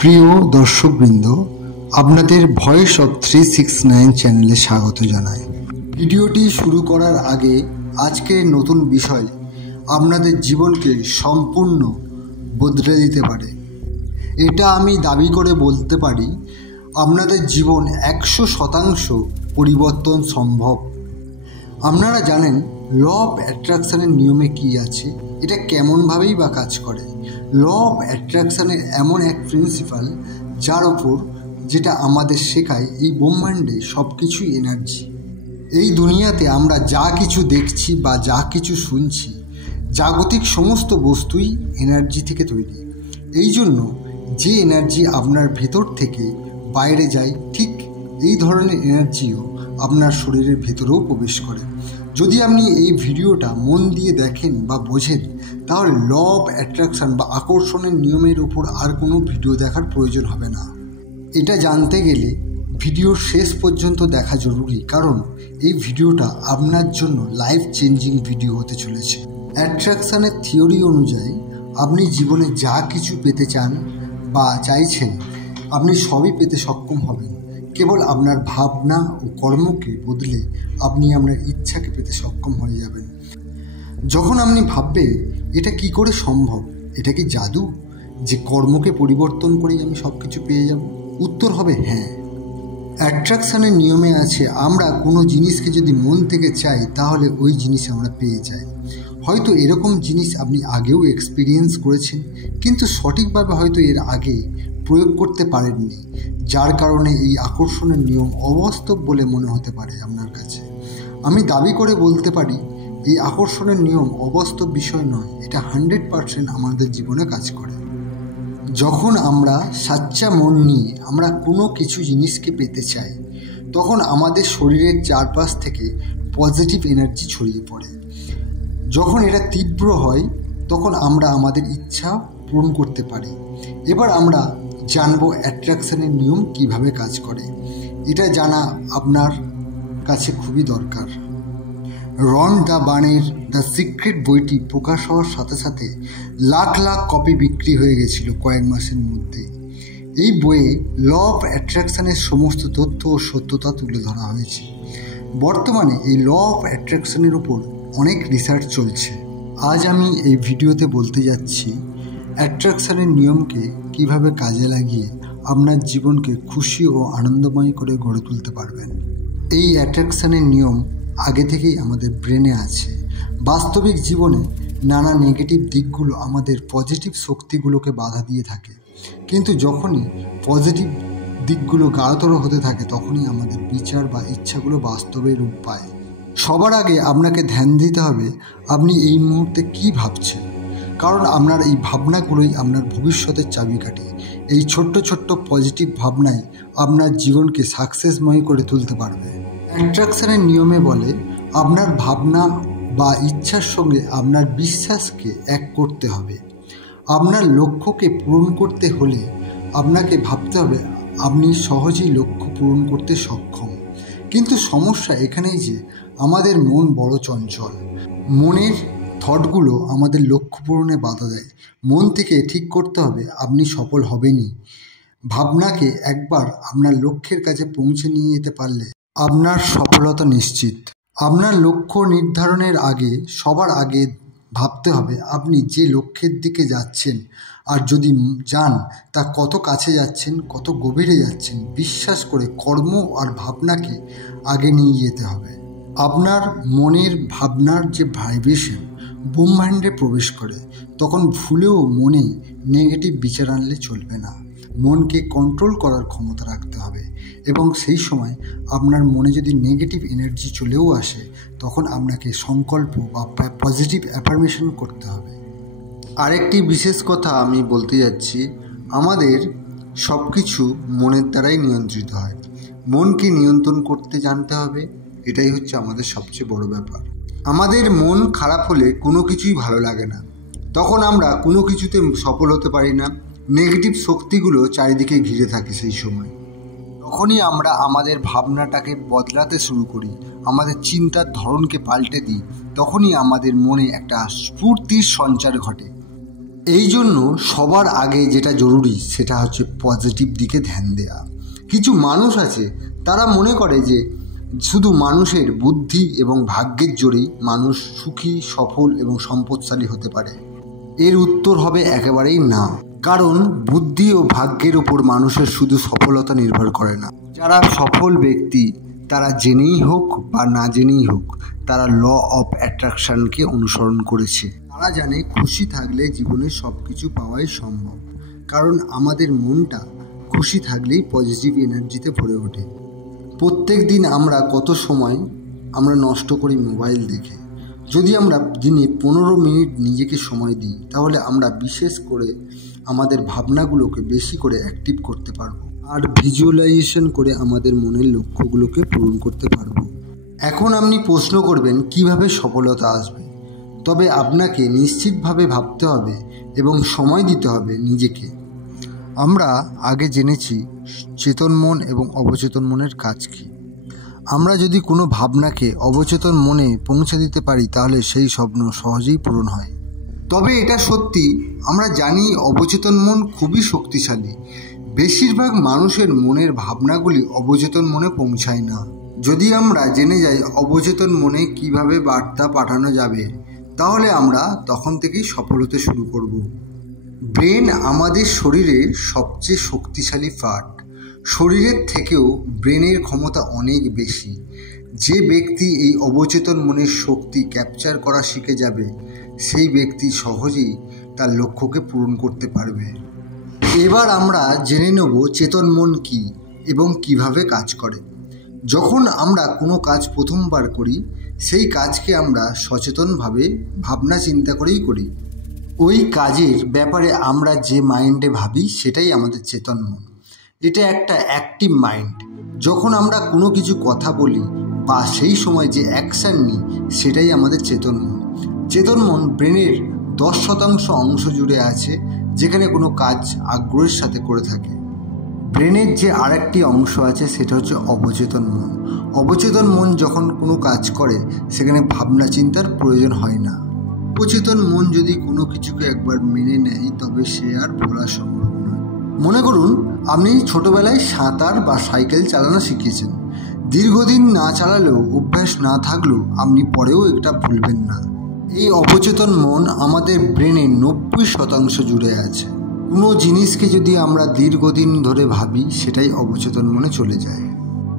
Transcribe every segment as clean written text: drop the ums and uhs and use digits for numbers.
প্রিয় দর্শকবৃন্দ, আপনাদের ভয়েস অফ 369 চ্যানেলে স্বাগত জানাই। ভিডিওটি শুরু করার আগে আজকের নতুন বিষয় আপনাদের জীবনকে সম্পূর্ণ বদলে দিতে পারে। এটা আমি দাবি করে বলতে পারি, আপনাদের জীবন 100% পরিবর্তন সম্ভব। আপনারা জানেন ল অফ অ্যাট্রাকশানের নিয়মে কী আছে, এটা কেমনভাবেই বা কাজ করে। ল অফ অ্যাট্রাকশানের এমন এক প্রিন্সিপাল যার ওপর যেটা আমাদের শেখায় এই ব্রহ্মাণ্ডে সব কিছুই এনার্জি। এই দুনিয়াতে আমরা যা কিছু দেখছি বা যা কিছু শুনছি, জাগতিক সমস্ত বস্তুই এনার্জি থেকে তৈরি। এই জন্য যে এনার্জি আপনার ভেতর থেকে বাইরে যায়, ঠিক এই ধরনের এনার্জিও আপনার শরীরের ভেতরেও প্রবেশ করে। যদি আপনি এই ভিডিওটা মন দিয়ে দেখেন বা বোঝেন, তাহলে ল অফ অ্যাট্রাকশান বা আকর্ষণের নিয়মের উপর আর কোনো ভিডিও দেখার প্রয়োজন হবে না। এটা জানতে গেলে ভিডিওর শেষ পর্যন্ত দেখা জরুরি, কারণ এই ভিডিওটা আপনার জন্য লাইফ চেঞ্জিং ভিডিও হতে চলেছে। অ্যাট্রাকশানের থিওরি অনুযায়ী আপনি জীবনে যা কিছু পেতে চান বা চাইছেন, আপনি সবই পেতে সক্ষম হবেন। কেবল আপনার ভাবনা ও কর্মকে বদলে আপনি আপনার ইচ্ছাকে পেতে সক্ষম হয়ে যাবেন। যখন আপনি ভাববেন এটা কি করে সম্ভব, এটা কি জাদু যে কর্মকে পরিবর্তন করেই আমি সব কিছু পেয়ে যাব, উত্তর হবে হ্যাঁ। অ্যাট্রাকশানের নিয়মে আছে, আমরা কোনো জিনিসকে যদি মন থেকে চাই তাহলে ওই জিনিস আমরা পেয়ে যাই। হয়তো এরকম জিনিস আপনি আগেও এক্সপিরিয়েন্স করেছেন, কিন্তু সঠিকভাবে হয়তো এর আগে প্রয়োগ করতে পারেননি, যার কারণে এই আকর্ষণের নিয়ম অবাস্তব বলে মনে হতে পারে আপনার কাছে। আমি দাবি করে বলতে পারি, এই আকর্ষণের নিয়ম অবাস্তব বিষয় নয়, এটা 100% আমাদের জীবনে কাজ করে। যখন আমরা সাচ্চা মন নিয়ে আমরা কোনো কিছু জিনিসকে পেতে চাই, তখন আমাদের শরীরের চারপাশ থেকে পজিটিভ এনার্জি ছড়িয়ে পড়ে। যখন এটা তীব্র হয়, তখন আমরা আমাদের ইচ্ছা পূরণ করতে পারি। এবার আমরা জানবো অ্যাট্রাকশানের নিয়ম কিভাবে কাজ করে। এটা জানা আপনার কাছে খুবই দরকার। রন দ্য বার্নের দ্য সিক্রেট বইটি প্রকাশ হওয়ার সাথে সাথে লাখ লাখ কপি বিক্রি হয়ে গেছিল কয়েক মাসের মধ্যে। এই বইয়ে ল অফ অ্যাট্রাকশানের সমস্ত তথ্য ও সত্যতা তুলে ধরা হয়েছে। বর্তমানে এই ল অফ অ্যাট্রাকশানের উপর অনেক রিসার্চ চলছে। আজ আমি এই ভিডিওতে বলতে যাচ্ছি অ্যাট্রাকশানের নিয়মকে কিভাবে কাজে লাগিয়ে আপনার জীবনকে খুশি ও আনন্দময় করে গড়ে তুলতে পারবেন। এই অ্যাট্রাকশানের নিয়ম আগে থেকেই আমাদের ব্রেনে আছে। বাস্তবিক জীবনে নানা নেগেটিভ দিকগুলো আমাদের পজিটিভ শক্তিগুলোকে বাধা দিয়ে থাকে, কিন্তু যখনই পজিটিভ দিকগুলো গাঢ়তর হতে থাকে, তখনই আমাদের বিচার বা ইচ্ছাগুলো বাস্তবে রূপ পায়। সবার আগে আপনাকে ধ্যান দিতে হবে আপনি এই মুহূর্তে কী ভাবছেন, কারণ আপনার এই ভাবনাগুলোই আপনার ভবিষ্যতের চাবিকাঠি। এই ছোট্ট ছোট্ট পজিটিভ ভাবনাই আপনার জীবনকে সাকসেসময় করে তুলতে পারবে। অ্যাট্রাকশানের নিয়মে বলে, আপনার ভাবনা বা ইচ্ছার সঙ্গে আপনার বিশ্বাসকে এক করতে হবে। আপনার লক্ষ্যকে পূরণ করতে হলে আপনাকে ভাবতে হবে আপনি সহজেই লক্ষ্য পূরণ করতে সক্ষম। কিন্তু সমস্যা এখানেই যে আমাদের মন বড় চঞ্চল। মনের থটগুলো আমাদের লক্ষ্য পূরণে বাধা দেয়। মন থেকে ঠিক করতে হবে আপনি সফল হবেনই। ভাবনাকে একবার আপনার লক্ষ্যের কাছে পৌঁছে নিয়ে যেতে পারলে আপনার সফলতা নিশ্চিত। আপনার লক্ষ্য নির্ধারণের আগে সবার আগে ভাবতে হবে আপনি যে লক্ষ্যের দিকে যাচ্ছেন, আর যদি যান তা কত কাছে যাচ্ছেন, কত গভীরে যাচ্ছেন। বিশ্বাস করে কর্ম আর ভাবনাকে আগে নিয়ে যেতে হবে। আপনার মনের ভাবনার যে ভাইব্রেশন ব্রহ্মাণ্ডে প্রবেশ করে, তখন ভুলেও মনে নেগেটিভ বিচার আনলে চলবে না। মনকে কন্ট্রোল করার ক্ষমতা রাখতে হবে, এবং সেই সময় আপনার মনে যদি নেগেটিভ এনার্জি চলেও আসে, তখন আপনাকে সংকল্প বা পজিটিভ অ্যাফার্মেশন করতে হবে। আরেকটি বিশেষ কথা আমি বলতে যাচ্ছি, আমাদের সব কিছু মনের দ্বারাই নিয়ন্ত্রিত হয়। মনকে নিয়ন্ত্রণ করতে জানতে হবে, এটাই হচ্ছে আমাদের সবচেয়ে বড় ব্যাপার। আমাদের মন খারাপ হলে কোনো কিছুই ভালো লাগে না, তখন আমরা কোনো কিছুতে সফল হতে পারি না। নেগেটিভ শক্তিগুলো চারিদিকে ঘিরে থাকে। সেই সময় যখনই আমরা আমাদের ভাবনাটাকে বদলাতে শুরু করি, আমাদের চিন্তার ধরনকে পাল্টে দিই, তখনই আমাদের মনে একটা স্ফূর্তির সঞ্চার ঘটে। এই জন্য সবার আগে যেটা জরুরি সেটা হচ্ছে পজিটিভ দিকে ধ্যান দেওয়া। কিছু মানুষ আছে তারা মনে করে যে শুধু মানুষের বুদ্ধি এবং ভাগ্যের জোরেই মানুষ সুখী, সফল এবং সম্পদশালী হতে পারে। এর উত্তর হবে একেবারেই না। কারণ বুদ্ধি ও ভাগ্যের উপর মানুষের শুধু সফলতা নির্ভর করে না। যারা সফল ব্যক্তি তারা জেনেই হোক বা না জেনেই হোক তারা ল অফ অ্যাট্রাকশনকে অনুসরণ করেছে। তারা জানে খুশি থাকলে জীবনে সব কিছু পাওয়াই সম্ভব। কারণ আমাদের মনটা খুশি থাকলেই পজিটিভ এনার্জিতে ভরে ওঠে। প্রত্যেক দিন আমরা কত সময় আমরা নষ্ট করি মোবাইল দেখে। যদি আমরা দিনে 15 মিনিট নিজেকে সময় দিই তাহলে আমরা বিশেষ করে আমাদের ভাবনাগুলোকে বেশি করে অ্যাক্টিভ করতে পারবো আর ভিজুয়ালাইজেশন করে আমাদের মনের লক্ষ্যগুলোকে পূরণ করতে পারবো। এখন আপনি প্রশ্ন করবেন কিভাবে সফলতা আসবে। তবে আপনাকে নিশ্চিতভাবে ভাবতে হবে এবং সময় দিতে হবে নিজেকে। আমরা আগে জেনেছি চেতন মন এবং অবচেতন মনের কাজ কী। আমরা যদি কোনো ভাবনাকে অবচেতন মনে পৌঁছে দিতে পারি তাহলে সেই স্বপ্ন সহজেই পূরণ হয়। তবে এটা সত্যি, আমরা জানি অবচেতন মন খুবই শক্তিশালী। বেশিরভাগ মানুষের মনের ভাবনাগুলি অবচেতন মনে পৌঁছায় না। যদি আমরা জেনে যাই অবচেতন মনে কিভাবে বার্তা পাঠানো যাবে তাহলে আমরা তখন থেকেই সফল হতে শুরু করব। ব্রেন আমাদের শরীরের সবচেয়ে শক্তিশালী পার্ট। শরীরের থেকেও ব্রেনের ক্ষমতা অনেক বেশি। যে ব্যক্তি এই অবচেতন মনের শক্তি ক্যাপচার করা শিখে যাবে সেই ব্যক্তি সহজেই তার লক্ষ্যকে পূরণ করতে পারবে। এবার আমরা জেনে নেব চেতন মন কী এবং কিভাবে কাজ করে। যখন আমরা কোনো কাজ প্রথমবার করি সেই কাজকে আমরা সচেতনভাবে ভাবনা চিন্তা করেই করি। ওই কাজের ব্যাপারে আমরা যে মাইন্ডে ভাবি সেটাই আমাদের চেতন মন। এটা একটা অ্যাক্টিভ মাইন্ড। যখন আমরা কোনো কিছু কথা বলি বা সেই সময় যে অ্যাকশান নিই সেটাই আমাদের চেতন মন। চেতন মন ব্রেনের 10% অংশ জুড়ে আছে যেখানে কোনো কাজ আগ্রহের সাথে করে থাকে। ব্রেনের যে আরেকটি অংশ আছে সেটা হচ্ছে অবচেতন মন। অবচেতন মন যখন কোনো কাজ করে সেখানে ভাবনা চিন্তার প্রয়োজন হয় না। অবচেতন মন যদি কোনো কিছুকে একবার মেনে নেয় তবে সে আর ভোলা সম্ভব নয়। মনে করুন আপনি ছোটবেলায় সাঁতার বা সাইকেল চালানো শিখেছেন। দীর্ঘদিন না চালালেও অভ্যাস না থাকলেও আপনি পরেও এটা ভুলবেন না। এই অবচেতন মন আমাদের ব্রেনের 90% জুড়ে আছে। কোনো জিনিসকে যদি আমরা দীর্ঘদিন ধরে ভাবি সেটাই অবচেতন মনে চলে যায়।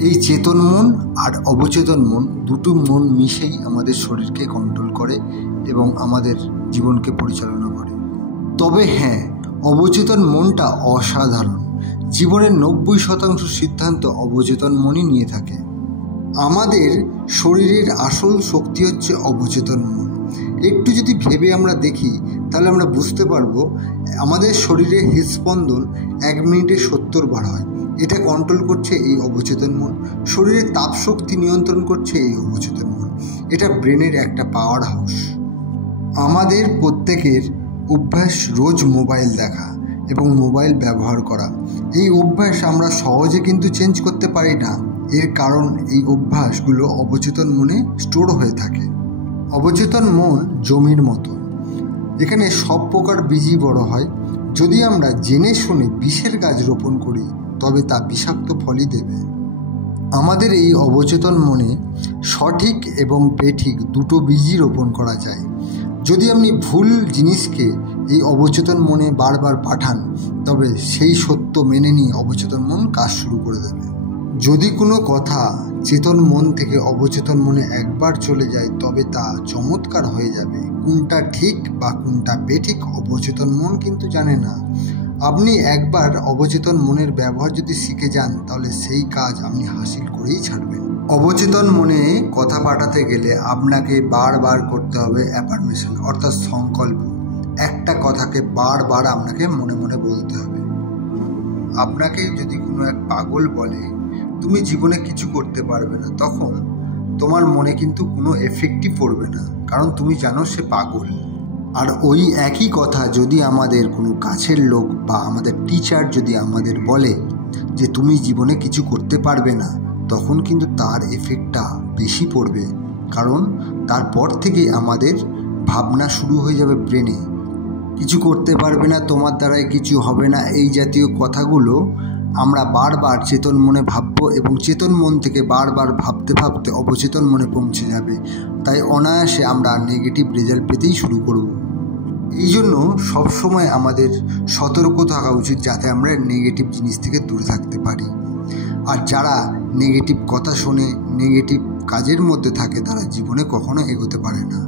এই চেতন মন আর অবচেতন মন দুটো মন মিশেই আমাদের শরীরকে কন্ট্রোল করে এবং আমাদের জীবনকে পরিচালনা করে। তবে হ্যাঁ, অবচেতন মনটা অসাধারণ। জীবনের 90% সিদ্ধান্ত অবচেতন মনই নিয়ে থাকে। আমাদের শরীরের আসল শক্তি হচ্ছে অবচেতন মন। একটু যদি ভেবে আমরা দেখি তাহলে আমরা বুঝতে পারবো আমাদের শরীরে হৃদস্পন্দন 1 মিনিটে 70 বার হয়। এটা কন্ট্রোল করছে এই অবচেতন মন। শরীরের তাপ শক্তি নিয়ন্ত্রণ করছে এই অবচেতন মন। এটা ব্রেনের একটা পাওয়ার হাউস। আমাদের প্রত্যেকের অভ্যাস রোজ মোবাইল দেখা এবং মোবাইল ব্যবহার করা। এই অভ্যাস আমরা সহজে কিন্তু চেঞ্জ করতে পারি না। এর কারণ এই অভ্যাসগুলো অবচেতন মনে স্টোর হয়ে থাকে। অবচেতন মন জমির মতো, এখানে সব প্রকার বীজই বড় হয়। যদি আমরা জেনে শুনে বিষের গাছ রোপণ করি তবে তা বিষাক্ত ফলই দেবে। আমাদের এই অবচেতন মনে সঠিক এবং বেঠিক দুটো বীজই রোপণ করা যায়। যদি আপনি ভুল জিনিসকে এই অবচেতন মনে বারবার পাঠান তবে সেই সত্য মেনে নিয়ে অবচেতন মন কাজ শুরু করে দেবে। যদি কোনো কথা চেতন মন থেকে অবচেতন মনে একবার চলে যায় তবে তা চমৎকার হয়ে যাবে। কোনটা ঠিক বা কোনটা বেঠিক অবচেতন মন কিন্তু জানে না। আপনি একবার অবচেতন মনের ব্যবহার যদি শিখে যান তাহলে সেই কাজ আপনি হাসিল করেই ছাড়বেন। অবচেতন মনে কথা পাঠাতে গেলে আপনাকে বারবার করতে হবে অ্যাফার্মেশন অর্থাৎ সংকল্প। একটা কথাকে বারবার আপনাকে মনে মনে বলতে হবে। আপনাকে যদি কোনো এক পাগল বলে তুমি জীবনে কিছু করতে পারবে না, তখন তোমার মনে কিন্তু কোনো এফেক্টই পড়বে না, কারণ তুমি জানো সে পাগল। আর ওই একই কথা যদি আমাদের কোনো কাছের লোক বা আমাদের টিচার যদি আমাদের বলে যে তুমি জীবনে কিছু করতে পারবে না, তখন কিন্তু তার এফেক্টটা বেশি পড়বে। কারণ তারপর থেকে আমাদের ভাবনা শুরু হয়ে যাবে ব্রেনে কিছু করতে পারবে না, তোমার দ্বারাই কিছু হবে না, এই জাতীয় কথাগুলো আমরা বারবার চেতন মনে ভাববো এবং চেতন মন থেকে বারবার ভাবতে ভাবতে অবচেতন মনে পৌঁছে যাবে। তাই অনায়াসে আমরা নেগেটিভ রেজাল্ট পেতেই শুরু করব। এই জন্য সবসময় আমাদের সতর্ক থাকা উচিত যাতে আমরা নেগেটিভ জিনিস থেকে দূরে থাকতে পারি। আর যারা নেগেটিভ কথা শোনে, নেগেটিভ কাজের মধ্যে থাকে, তারা জীবনে কখনো এগোতে পারে না।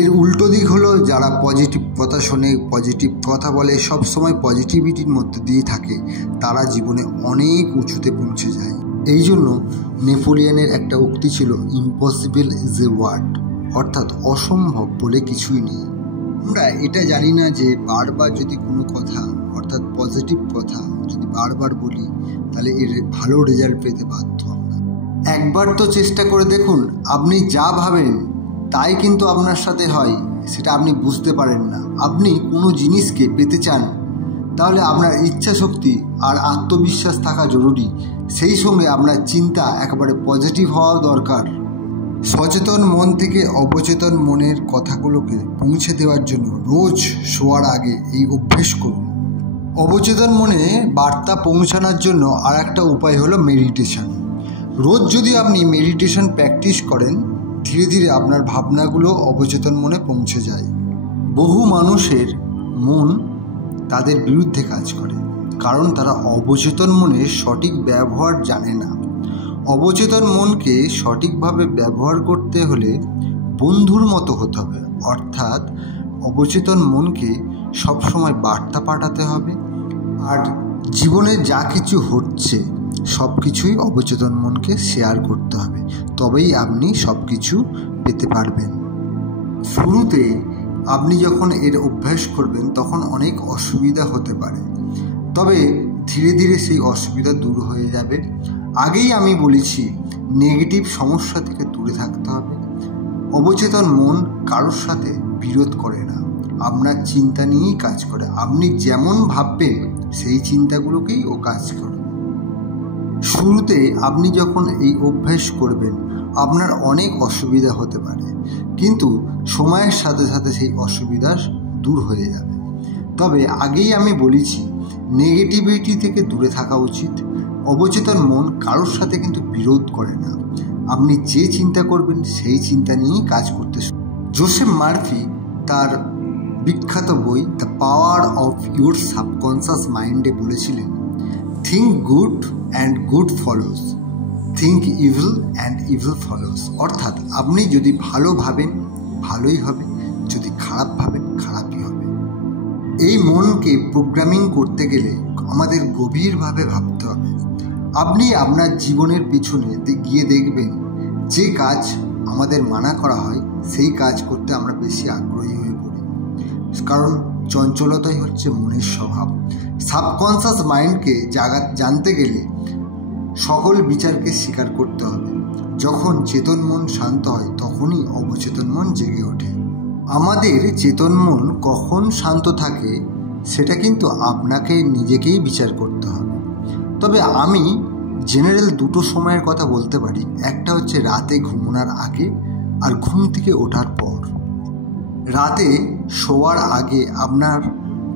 এর উল্টো দিক হলো যারা পজিটিভ কথা শোনে, পজিটিভ কথা বলে, সবসময় পজিটিভিটির মধ্যে দিয়ে থাকে, তারা জীবনে অনেক উঁচুতে পৌঁছে যায়। এই জন্য নেপোলিয়নের একটা উক্তি ছিল, ইম্পসিবল ইজ এ ওয়ার্ড, অর্থাৎ অসম্ভব বলে কিছুই নেই। আমরা এটা জানি না যে বারবার যদি কোনো কথা অর্থাৎ পজিটিভ কথা যদি বারবার বলি তাহলে এর ভালো রেজাল্ট পেতে বাধ্য আমরা। একবার তো চেষ্টা করে দেখুন, আপনি যা ভাবেন তাই কিন্তু আপনার সাথে হয়, সেটা আপনি বুঝতে পারেন না। আপনি কোনো জিনিসকে পেতে চান, তাহলে আপনার ইচ্ছা শক্তি আর আত্মবিশ্বাস থাকা জরুরি, সেই সঙ্গে আপনার চিন্তা একেবারে পজিটিভ হওয়া দরকার। সচেতন মন থেকে অবচেতন মনের কথাগুলোকে পৌঁছে দেওয়ার জন্য রোজ শোয়ার আগে এই অভ্যেস করুন। অবচেতন মনে বার্তা পৌঁছানোর জন্য আর একটা উপায় হলো মেডিটেশন। রোজ যদি আপনি মেডিটেশন প্র্যাকটিস করেন, ধীরে ধীরে আপনার ভাবনাগুলো অবচেতন মনে পৌঁছে যায়। বহু মানুষের মন তাদের বিরুদ্ধে কাজ করে, কারণ তারা অবচেতন মনের সঠিক ব্যবহার জানে না। অবচেতন মনকে সঠিকভাবে ব্যবহার করতে হলে বন্ধুর মতো হতে হবে, অর্থাৎ অবচেতন মনকে সবসময় বার্তা পাঠাতে হবে। আর জীবনে যা কিছু হচ্ছে সব কিছুই অবচেতন মনকে শেয়ার করতে হবে, তবেই আপনি সব কিছু পেতে পারবেন। শুরুতে আপনি যখন এর অভ্যাস করবেন তখন অনেক অসুবিধা হতে পারে, তবে ধীরে ধীরে সেই অসুবিধা দূর হয়ে যাবে। আগেই আমি বলেছি, নেগেটিভ সমস্যা থেকে দূরে থাকতে হবে। অবচেতন মন কারোর সাথে বিরোধ করে না, আপনার চিন্তা নিয়েই কাজ করে। আপনি যেমন ভাববেন সেই চিন্তাগুলোকেই ও কাজ করে। শুরুতে আপনি যখন এই অভ্যাস করবেন আপনার অনেক অসুবিধা হতে পারে, কিন্তু সময়ের সাথে সাথে সেই অসুবিধা দূর হয়ে যাবে। তবে আগেই আমি বলেছি, নেগেটিভিটি থেকে দূরে থাকা উচিত। অবচেতন মন কারোর সাথে কিন্তু বিরোধ করে না, আপনি যে চিন্তা করবেন সেই চিন্তা নিয়েই কাজ করতে। জোসেফ মার্ফি তার বিখ্যাত বই the power of your subconscious মাইন্ডে বলেছিলেন, think good and good follows, think evil and evil follows. অর্থাৎ আপনি যদি ভালো ভাবেন ভালোই হবে, যদি খারাপ ভাবেন খারাপই হবে। এই মনকে প্রোগ্রামিং করতে গেলে আমাদের গভীরভাবে ভাবতে হবে। আপনি আপনার জীবনের পিছনে গিয়ে দেখবেন যে কাজ আমাদের মানা করা হয় সেই কাজ করতে আমরা বেশি আগ্রহী হয়ে পড়ি, কারণ চঞ্চলতাই হচ্ছে মনের স্বভাব। সাবকনসিয়াস মাইন্ডকে জানতে গেলে সকল বিচারকে স্বীকার করতে হবে। যখন চেতন মন শান্ত হয় তখনই অবচেতন মন জেগে ওঠে। আমাদের চেতন মন কখন শান্ত থাকে সেটা কিন্তু আপনাকে নিজেকেই বিচার করতে হবে। তবে আমি জেনারেল দুটো সময়ের কথা বলতে পারি, একটা হচ্ছে রাতে ঘুমানোর আগে আর ঘুম থেকে ওঠার পর। রাতে শোয়ার আগে আপনার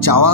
চাওয়া